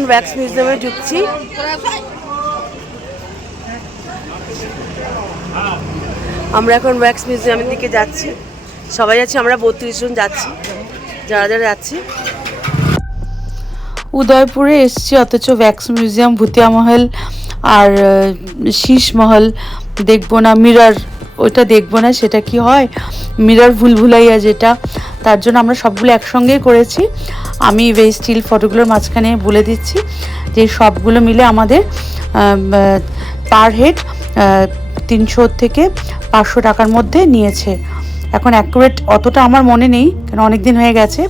এখন ওয়্যাক্স মিউজিয়ামে ঢুকছি। আমরা এখন ওয়্যাক্স মিউজিয়ামের দিকে যাচ্ছি, সবাই যাচ্ছি, আমরা 32 জন যাচ্ছি, যারা যারা যাচ্ছি। উদয়পুরে এসছি, অথচ ওয়্যাক্স মিউজিয়াম, ভুতিয়া মহল আর শীষ মহল দেখবো না, মিরর ওইটা দেখবো না, সেটা কি হয় মিরর ভুলভুলাইয়া যেটা, তার জন্য আমরা সবগুলো একসঙ্গেই করেছি। আমি এই স্টিল ফটোগুলোর মাঝখানে বলে দিচ্ছি যে সবগুলো মিলে আমাদের পার হেড 300 থেকে 500 টাকার মধ্যে নিয়েছে। এখন অ্যাকুরেট অতটা আমার মনে নেই, কেন অনেক দিন হয়ে গেছে,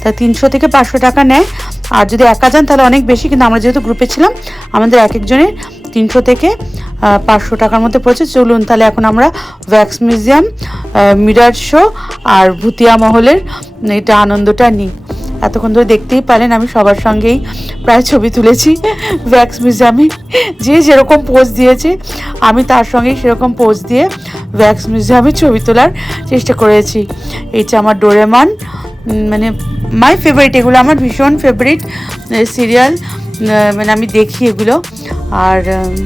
তা 300 থেকে 500 টাকা নেয়। আর যদি একা যান তাহলে অনেক বেশি, কিন্তু আমরা যেহেতু গ্রুপে ছিলাম আমাদের এক একজনের 300 থেকে 500 টাকার মধ্যে পড়েছে। চলুন তাহলে এখন আমরা ওয়্যাক্স মিউজিয়াম, মিরর শো আর ভুতিয়া মহলের এটা আনন্দটা নিই। এতক্ষণ ধরে দেখতেই পারেন আমি সবার সঙ্গেই প্রায় ছবি তুলেছি ওয়্যাক্স মিউজিয়ামে, যে যেরকম পোজ দিয়েছে আমি তার সঙ্গেই সেরকম পোজ দিয়ে ওয়্যাক্স মিউজিয়ামে ছবি তোলার চেষ্টা করেছি। এইটা আমার ডোরেমন, মানে মাই ফেভারিট, এগুলো আমার ভীষণ ফেভারিট সিরিয়াল, মানে আমি দেখি এগুলো। আর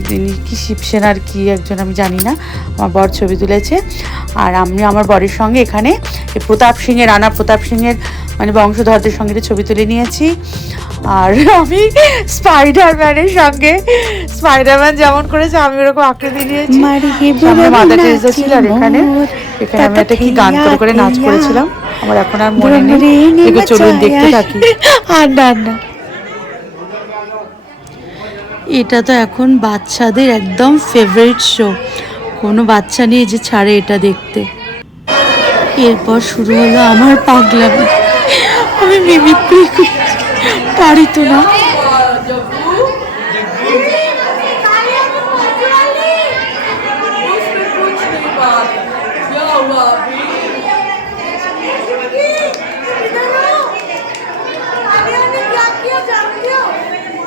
তিনি কি শিবসেনার কি একজন আমি জানি না, আমার বর ছবি তুলেছে। আর আমি আমার বরের সঙ্গে এখানে প্রতাপ সিংয়ের, রানা প্রতাপ সিংয়ের মানে বংশধরদের সঙ্গে ছবি তুলে নিয়েছি। আর আমি স্পাইডারম্যানের সঙ্গে, স্পাইডারম্যান যেমন করেছে আমি ওরকম আকৃতি নিয়েছি। মাদার টেরেসা ছিল, আর এখানে আমি একটা কি গান করে করে নাচ করেছিলাম, আমার এখন আর মনে নেই। চলুন দেখতে থাকি। আর না, এটা তো এখন বাচ্চাদের একদম ফেভারিট শো, কোনো বাচ্চা নেই যে ছাড়ে এটা দেখতে। এরপর শুরু হলো আমার পাগলামি, আমি মিমিক্রি পারি তো না।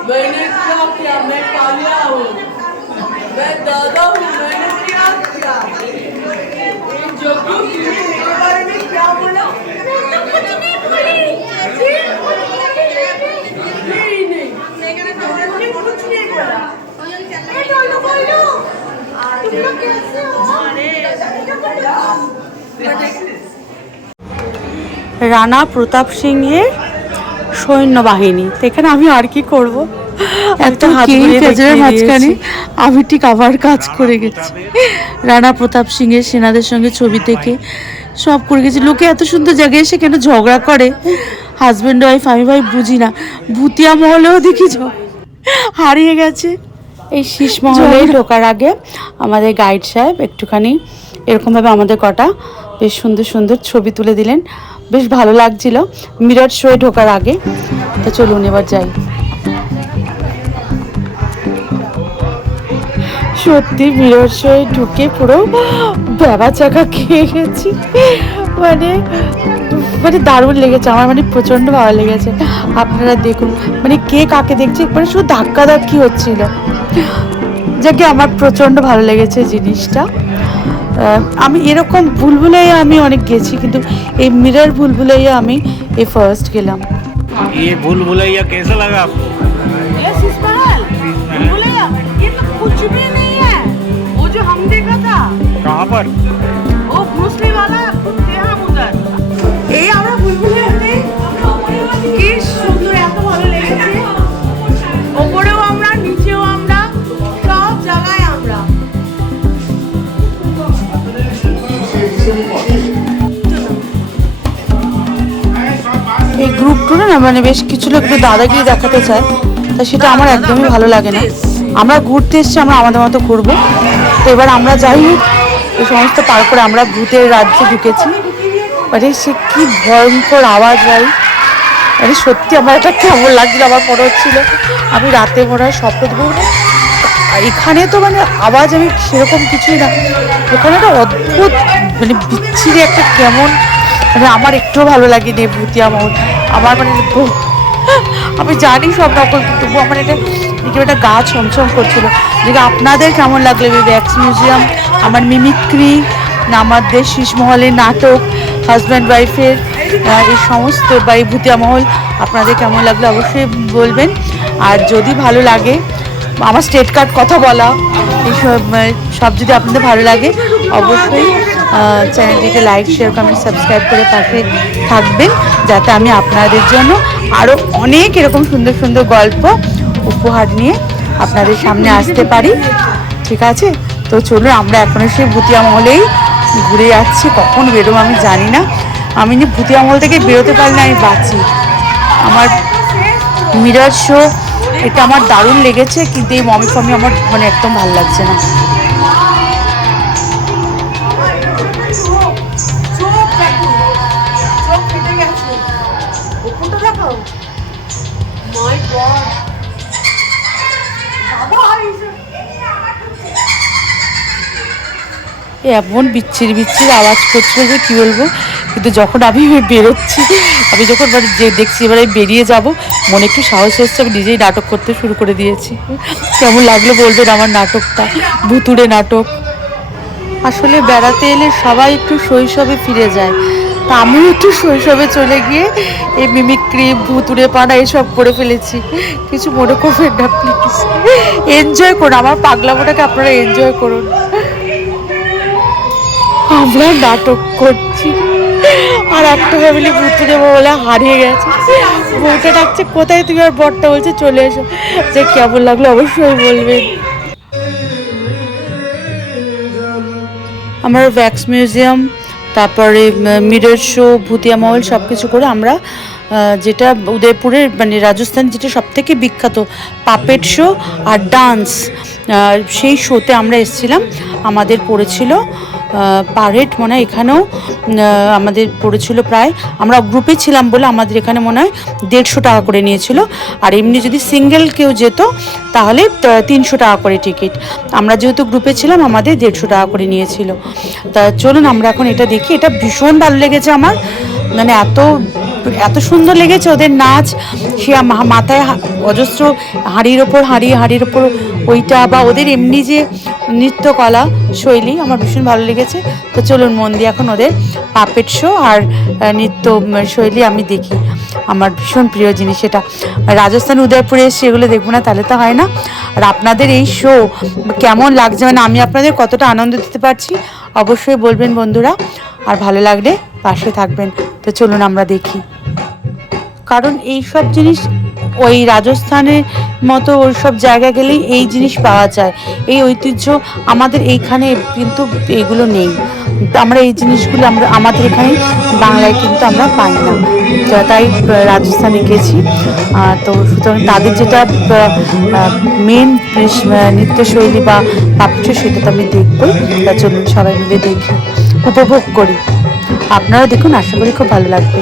मैंने क्या किया? मैं कालिया हूँ, मैं दादा हूँ, मैंने क्या किया? जग्गू के बारे में क्या बोला? मैं तो कुछ नहीं बोली। नहीं, मैंने कुछ नहीं बोला। मैं बोलो, तुम लोग कैसे हो? রানা প্রতাপ সিংহের সৈন্যবাহিনী, এখানে আমি আর কি করব, একটা হাতের মাঝখানে আমি ঠিক আবার কাজ করে গেছি। রানা প্রতাপ সিংহের সেনাদের সঙ্গে ছবি থেকে সব করে গেছি। লোকে এত সুন্দর জায়গায় এসে কেন ঝগড়া করে, হাজব্যান্ড ওয়াইফ, আমি ভাই বুঝি না। ভুতিয়া মহলেও দেখি হারিয়ে গেছে। এই শীষ মহলে ঢোকার আগে আমাদের গাইড সাহেব একটুখানি এরকমভাবে আমাদের কটা বেশ সুন্দর সুন্দর ছবি তুলে দিলেন, বেশ ভালো লাগছিল মিরর শোয়ে ঢোকার আগে। তো চলুন এবার যাই। সত্যি মিরর শোয়ে ঢুকে পুরো ব্যাবা চাকা খেয়ে গেছি, মানে দারুণ লেগেছে আমার, মানে প্রচণ্ড ভালো লেগেছে। আপনারা দেখুন, মানে কে কাকে দেখছে, মানে শুধু ধাক্কা ধাক্কি হচ্ছিল, যাকে আমার প্রচণ্ড ভালো লেগেছে জিনিসটা। আমি এরকম ভুলভুলাইয়া আমি অনেক গেছি, কিন্তু এই মিরর ভুলভুলাইয়া আমি এই ফার্স্ট গেলাম। ये भूलभुलैया कैसा लगा आपको? ये शीश महल भूलभुलैया, ये तो कुछ भी नहीं है। वो जो हम देखा था, कहाँ पर? वो ब्रूस ली वाला कुत्ते हम उधर। এই আমরা ভুলভুলাইয়াতে কি সুন্দর, এত ভালো লেগেছে। ওপরেও আমরা, নিচেও আমরা, সব জায়গায় আমরা। এই গ্রুপ টুরে না মানে বেশ কিছু লোক একটু দাদাগিরি দেখাতে চায়, তা সেটা আমার একদমই ভালো লাগে না। আমরা ঘুরতে এসেছি, আমরা আমাদের মতো ঘুরবো। তো এবার আমরা যাই হোক এই সমস্ত পার করে আমরা ভূতের রাজ্যে ঢুকেছি। মানে সে কি ভয়ঙ্কর আওয়াজ ভাই, মানে সত্যি আমার এটা কেমন লাগছিল, আমার মনে হচ্ছিল আমি রাতে মনে হয় স্বপ্ন দেবো। এখানে তো মানে আওয়াজ আমি সেরকম কিছুই না, ওখানে একটা অদ্ভুত মানে বিচ্ছিরি একটা কেমন, মানে আমার একটুও ভালো লাগেনি ভুতিয়া মহল। আমার মানে আমি জানি সব নকল, কিন্তু তবুও আমার এটা একটা গা ছমছম করছিল। দেখে আপনাদের কেমন লাগলো ওয়্যাক্স মিউজিয়াম, আমার মিমিক্রি, আমাদের শীষ মহলের নাটক, হাজব্যান্ড ওয়াইফের এই সমস্ত বা এই ভুতিয়া মহল আপনাদের কেমন লাগলো অবশ্যই বলবেন। আর যদি ভালো লাগে আমার স্টেট কার্ড কথা বলা এইসব সব যদি আপনাদের ভালো লাগে অবশ্যই চ্যানেলটিকে লাইক শেয়ার কমেন্ট সাবস্ক্রাইব করে পাশে থাকবেন, যাতে আমি আপনাদের জন্য আরও অনেক এরকম সুন্দর সুন্দর গল্প উপহার নিয়ে আপনাদের সামনে আসতে পারি। ঠিক আছে, তো চলুন আমরা এখনও সেই ভুতিয়া মহলেই ঘুরে যাচ্ছি। কখন বেরোবো আমি জানি না। আমি যে ভুতিয়া মহল থেকে বেরোতে পারলে আমি বাঁচি। আমার মিরর শো এটা আমার দারুণ লেগেছে, কিন্তু এই মমি ফমি আমার মানে একদম ভালো লাগছে না। এমন বিচ্ছিরি বিচ্ছিরি আওয়াজ করছিল যে কী বলবো, কিন্তু যখন আমি বেরোচ্ছি, আমি যখন মানে যে দেখছি এবারে বেরিয়ে যাব, মনে একটু সাহস এসছে, আমি নিজেই নাটক করতে শুরু করে দিয়েছি। কেমন লাগলো বলবেন আমার নাটকটা, ভুতুড়ে নাটক। আসলে বেড়াতে এলে সবাই একটু শৈশবে ফিরে যায়, তা আমিও একটু শৈশবে চলে গিয়ে এই মিমিক্রি ভুতুড়ে পানা এসব করে ফেলেছি। কিছু মনে করবেন না প্লিজ, এনজয় করুন আমার পাগলামোটাকে, আপনারা এনজয় করুন। আমরা নাটক করছি আর একটা ফ্যামিলি ভুতুড়ে বলে হারিয়ে গেছে। বউটা ডাকছে কোথায় তুমি, আর বরটা বলছে চলে এসো। যে কেমন লাগলো অবশ্যই বলবেন। আমার ভ্যাক্স মিউজিয়াম, তারপরে মিরর শো, ভুতিয়া মহল সব কিছু করে আমরা যেটা উদয়পুরের মানে রাজস্থান যেটা সবথেকে বিখ্যাত পাপেট শো আর ডান্স, সেই শোতে আমরা এসেছিলাম। আমাদের পড়েছিল পার হেড মনে হয় এখানেও আমাদের পড়েছিল প্রায়, আমরা গ্রুপে ছিলাম বলে আমাদের এখানে মনে হয় 150 টাকা করে নিয়েছিল। আর এমনি যদি সিঙ্গেল কেউ যেত তাহলে 300 টাকা করে টিকিট। আমরা যেহেতু গ্রুপে ছিলাম আমাদের 150 টাকা করে নিয়েছিল। তা চলুন আমরা এখন এটা দেখি। এটা ভীষণ ভালো লেগেছে আমার, মানে এত সুন্দর লেগেছে ওদের নাচ। সে মাথায় অজস্র হাঁড়ির ওপর ওইটা, বা ওদের এমনি যে নৃত্যকলা শৈলী আমার ভীষণ ভালো লেগেছে। তো চলুন মন দিয়ে এখন ওদের পাপেট শো আর নৃত্য শৈলী আমি দেখি। আমার ভীষণ প্রিয় জিনিস এটা। রাজস্থান উদয়পুরে এসে এগুলো দেখবো না তাহলে তো হয় না। আর আপনাদের এই শো কেমন লাগছে, মানে আমি আপনাদের কতটা আনন্দ দিতে পারছি অবশ্যই বলবেন বন্ধুরা। আর ভালো লাগলে পাশে থাকবেন। তো চলুন আমরা দেখি, কারণ এই সব জিনিস ওই রাজস্থানের মতো ওই সব জায়গা গেলেই এই জিনিস পাওয়া যায়। এই ঐতিহ্য আমাদের এইখানে কিন্তু এইগুলো নেই। আমরা এই জিনিসগুলো আমাদের এখানে বাংলায় কিন্তু আমরা পাই না, তাই রাজস্থানে গেছি। তো সুতরাং তাদের যেটা মেন নৃত্যশৈলী বা পাপেট সেটা তো আমি দেখবই। তা চলুন সবাই মিলে দেখি, উপভোগ করি। আপনারা দেখুন, আশা করি খুব ভালো লাগবে।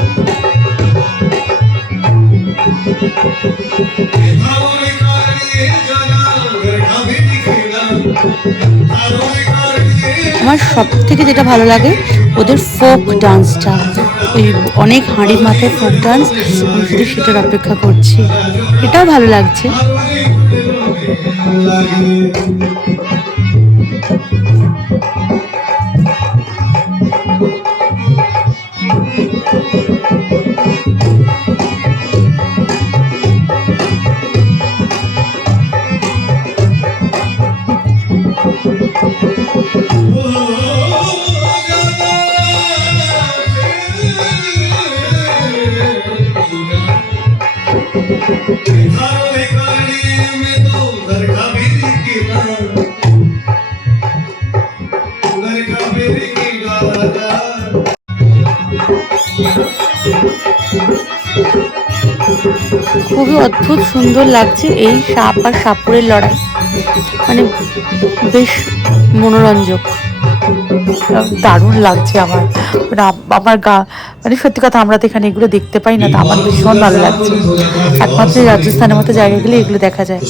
আমার সব থেকে যেটা ভালো লাগে ওদের ফোক ডান্সটা, ওই অনেক হাঁড়ির মাথায় ফোক ডান্স, আমি শুধু সেটার অপেক্ষা করছি। এটাও ভালো লাগছে। খুবই অদ্ভুত সুন্দর লাগছে এই সাপ আর সাপুরের লড়াই, মানে বেশ মনোরঞ্জক, দারুণ লাগছে আমার। মানে আমার মানে সত্যি কথা আমরা তো এখানে এগুলো দেখতে পাই না, তো আমার ভীষণ ভালো লাগছে। একমাত্র রাজস্থানের মতো জায়গা গেলে এগুলো দেখা যায়।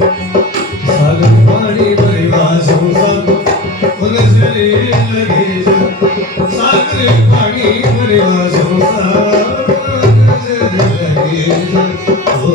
सागर पानी परिवासों सब उनसे लगे सागर पानी परिवासों सब उनसे लगे ओ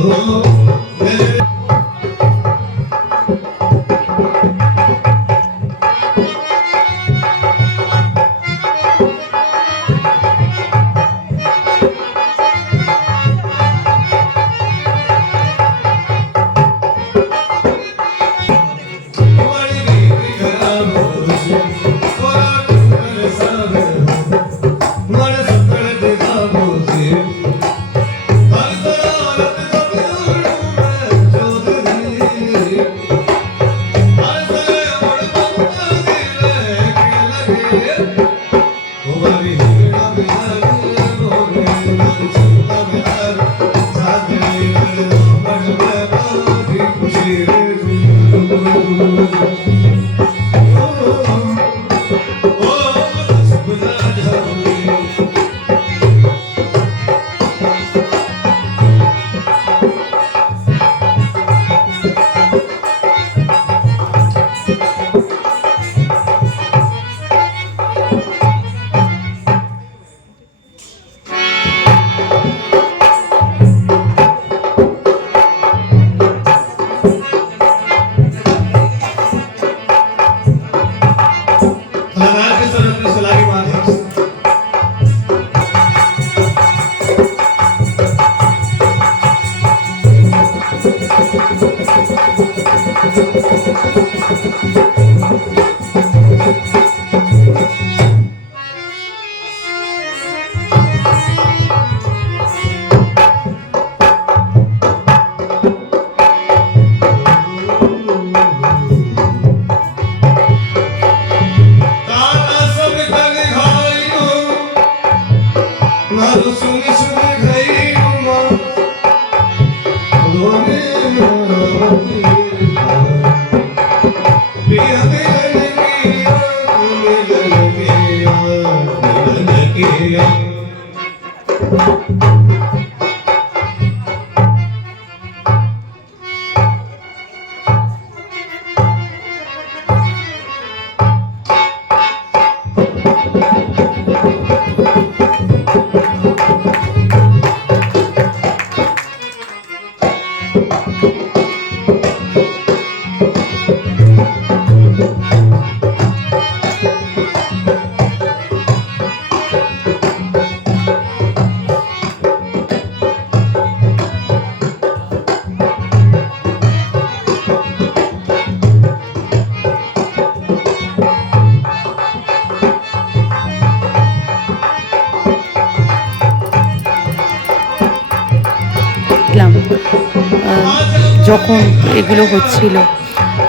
যখন এগুলো হচ্ছিল,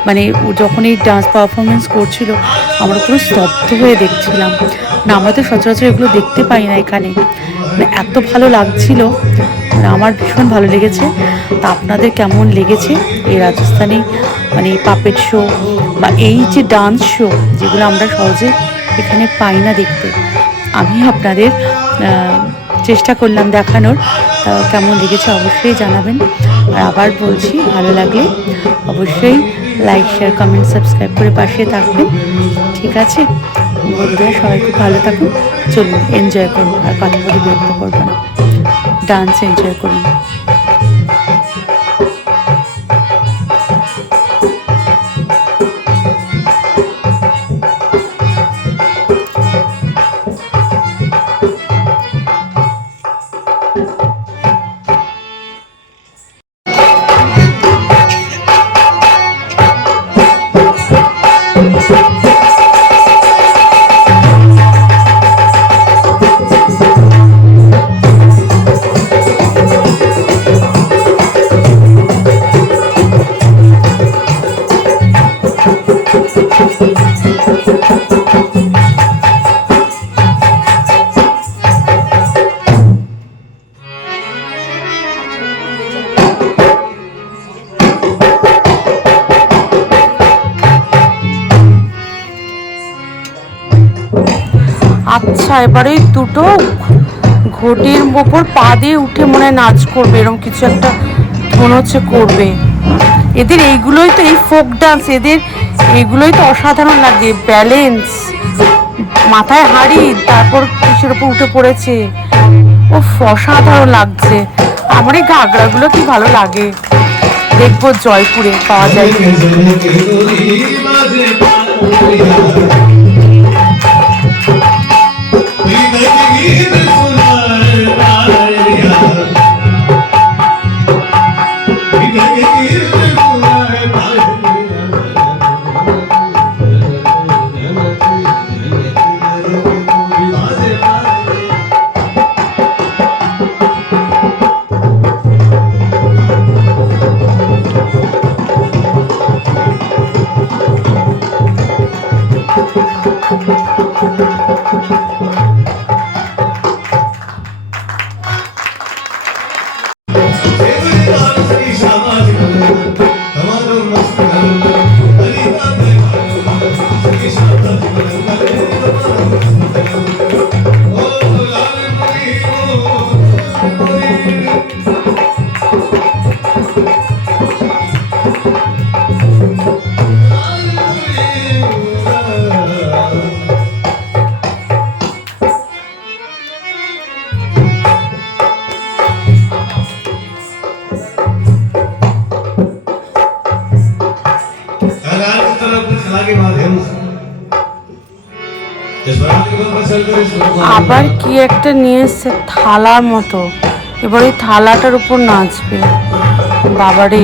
মানে যখন এই ডান্স পারফরমেন্স করছিল, আমরা পুরো স্তব্ধ হয়ে দেখছিলাম। না, আমরা তো সচরাচর এগুলো দেখতে পাই না এখানে, মানে এত ভালো লাগছিল, মানে আমার ভীষণ ভালো লেগেছে। তা আপনাদের কেমন লেগেছে এই রাজস্থানী মানে পাপেট শো বা এই যে ডান্স শো, যেগুলো আমরা সহজে এখানে পাই না দেখতে? আমি আপনাদের চেষ্টা করলাম দেখানোর। তা কেমন লেগেছে অবশ্যই জানাবেন। আর আবার বলছি, ভালো লাগলে অবশ্যই লাইক, শেয়ার, কমেন্ট, সাবস্ক্রাইব করে পাশে থাকবেন। ঠিক আছে বন্ধুরা, সবাই খুব ভালো থাকুন। চলুন এনজয় করুন, আর কথা বলে বিরক্ত করবো না, ডান্স এনজয় করুন। আচ্ছা, এবারে দুটো ঘটির ওপর পা দিয়ে উঠে মনে হয় নাচ করবে, এরকম কিছু একটা মনে হচ্ছে করবে। এদের এইগুলোই তো, এই ফোক ডান্স, এদের এইগুলোই তো অসাধারণ লাগে। ব্যালেন্স, মাথায় হাড়ি, তারপর কিসের উপর উঠে পড়েছে, ও অসাধারণ লাগছে। আমার এই ঘাগড়াগুলো কি ভালো লাগে। দেখবো জয়পুরে পাওয়া যায় কি। আবার কি একটা নিয়ে এসছে থালার মতো, এবার ওই থালাটার উপর নাচবে। বাবারে,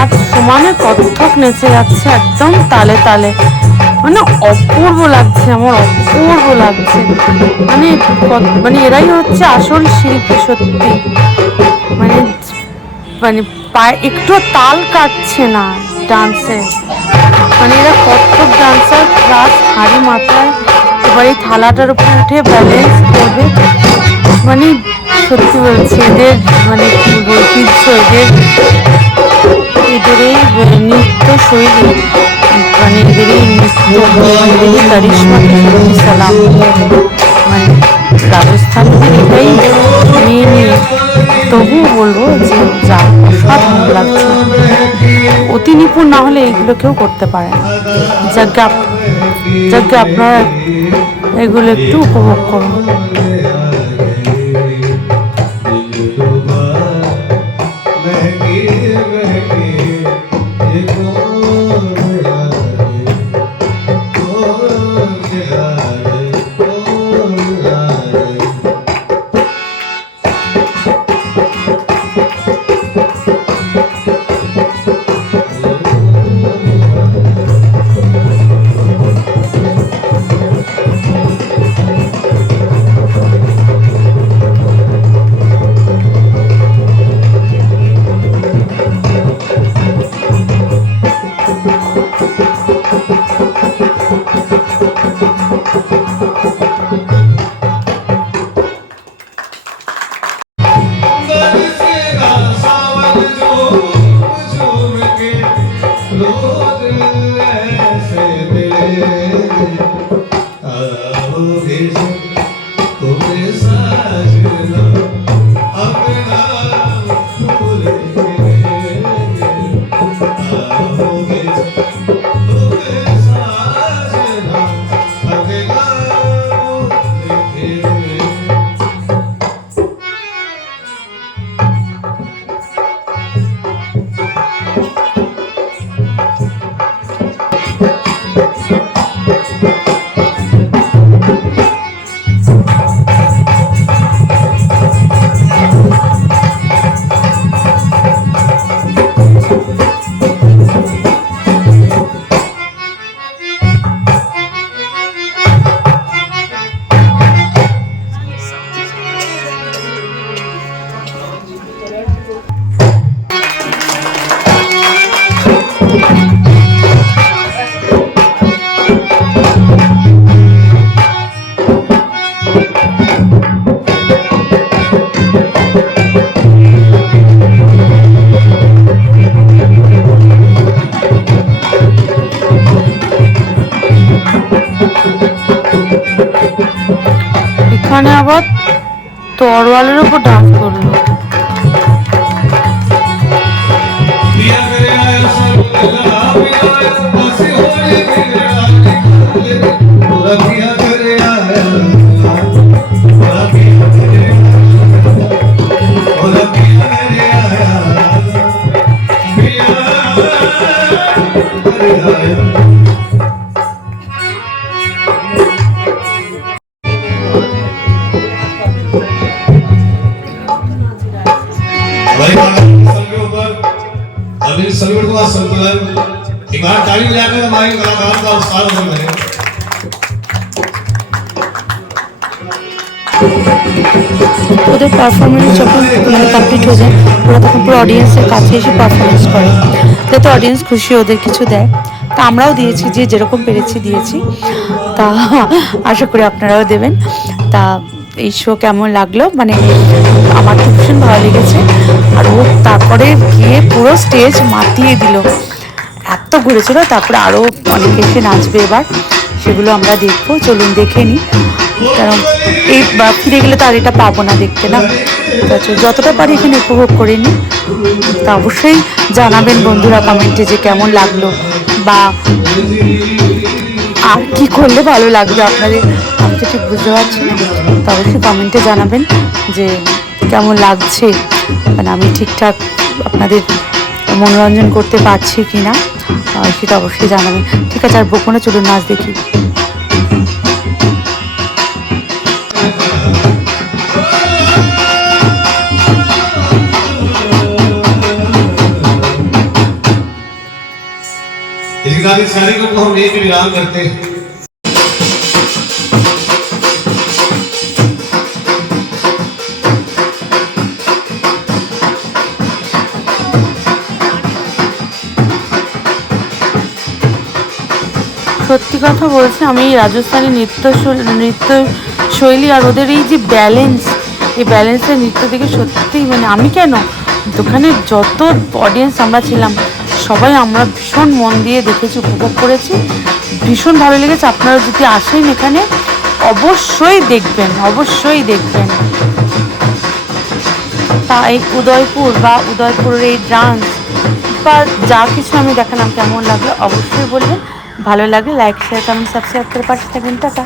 আজ সমানে কত্থক নেচে যাচ্ছে একদম তালে তালে, মানে অপূর্ব লাগছে, আমার অপূর্ব লাগছে। মানে মানে এরাই হচ্ছে আসল শিল্পী সত্যি। মানে মানে পায়ে একটু তাল কাটছে না ডান্সে। মানে এরা কত্থক ডান্সার প্লাস হাড়ি মাথায়, এবার এই থালাটার উপর উঠে ব্যালেন্স করবে। মানে সত্যি বলছি, এদের মানে কি ঐতিহ্য, এদের এই নৃত্য শৈলী, মানে এদের এই নৃত্য, এদের এই কারিশমাকে সত্যি সালাম। মানে রাজস্থানীদের এটাই মেয়ে, তবুও বলবো যে যা অসাধারণ লাগছে। অতি নিপুণ না হলে এইগুলো কেউ করতে পারে না। যাকে আপনারা এগুলো একটু উপভোগ করুন। এখানে আবার তরোয়ালের উপর ডান্স করলো। पिया मेरे आया सब लगा पिया बसी हो रे मेरे आने पूरा पिया मेरे आया पूरा पिया मेरे आया पिया मेरे आया भाई के ऊपर अभी सलूट का संतुलन एक बार ताली बजाकर हमारे कलाकार का उत्साह हो रहा है। ওদের পারফরমেন্স যখন মানে কমপ্লিট হয়ে যায় ওরা তখন পুরো অডিয়েন্সের কাছে এসে পারফরমেন্স করে, যাতে অডিয়েন্স খুশি ওদের কিছু দেয়। তা আমরাও দিয়েছি, যে যেরকম পেরেছি দিয়েছি। তা আশা করি আপনারাও দেবেন। তা এই শো কেমন লাগলো, মানে আমার তো ভীষণ ভালো লেগেছে। আর ও তারপরে গিয়ে পুরো স্টেজ মাতিয়ে দিল, এত ঘুরেছিল। তারপরে আরও অনেকে এসে নাচবে এবার, সেগুলো আমরা দেখবো। চলুন দেখে নিই, কারণ এই ফিরে গেলে তো আর এটা পাবো না দেখতে না। যতটা পারি এখানে উপভোগ করে নিই। তা অবশ্যই জানাবেন বন্ধুরা কমেন্টে যে কেমন লাগলো, বা আর কি করলে ভালো লাগবে আপনাদের। আমি তো ঠিক বুঝতে পারছি না, তো অবশ্যই কমেন্টে জানাবেন যে কেমন লাগছে, মানে আমি ঠিকঠাক আপনাদের মনোরঞ্জন করতে পারছি কি না, সেটা অবশ্যই জানাবেন। ঠিক আছে, আর বকবো না, চলুন নাচ দেখি। इस गाने सारे को हम एक विराम करते हैं। সত্যি কথা বলছি, আমি এই রাজস্থানী নৃত্যশৈলী আর ওদের এই যে ব্যালেন্স, এই ব্যালেন্সের নৃত্য দেখে সত্যিই মানে আমি কেন, দোকানের যত অডিয়েন্স আমরা ছিলাম সবাই আমরা ভীষণ মন দিয়ে দেখেছি, উপভোগ করেছি, ভীষণ ভালো লেগেছে। আপনারা যদি আসেন এখানে অবশ্যই দেখবেন, অবশ্যই দেখবেন। তা এই উদয়পুরের এই ডান্স বা যা কিছু আমি দেখালাম কেমন লাগলো অবশ্যই বলবেন। ভালো লাগলে লাইক শেয়ার কমেন্ট সাবস্ক্রাইব করে পাশে থাকবেন। টাটা।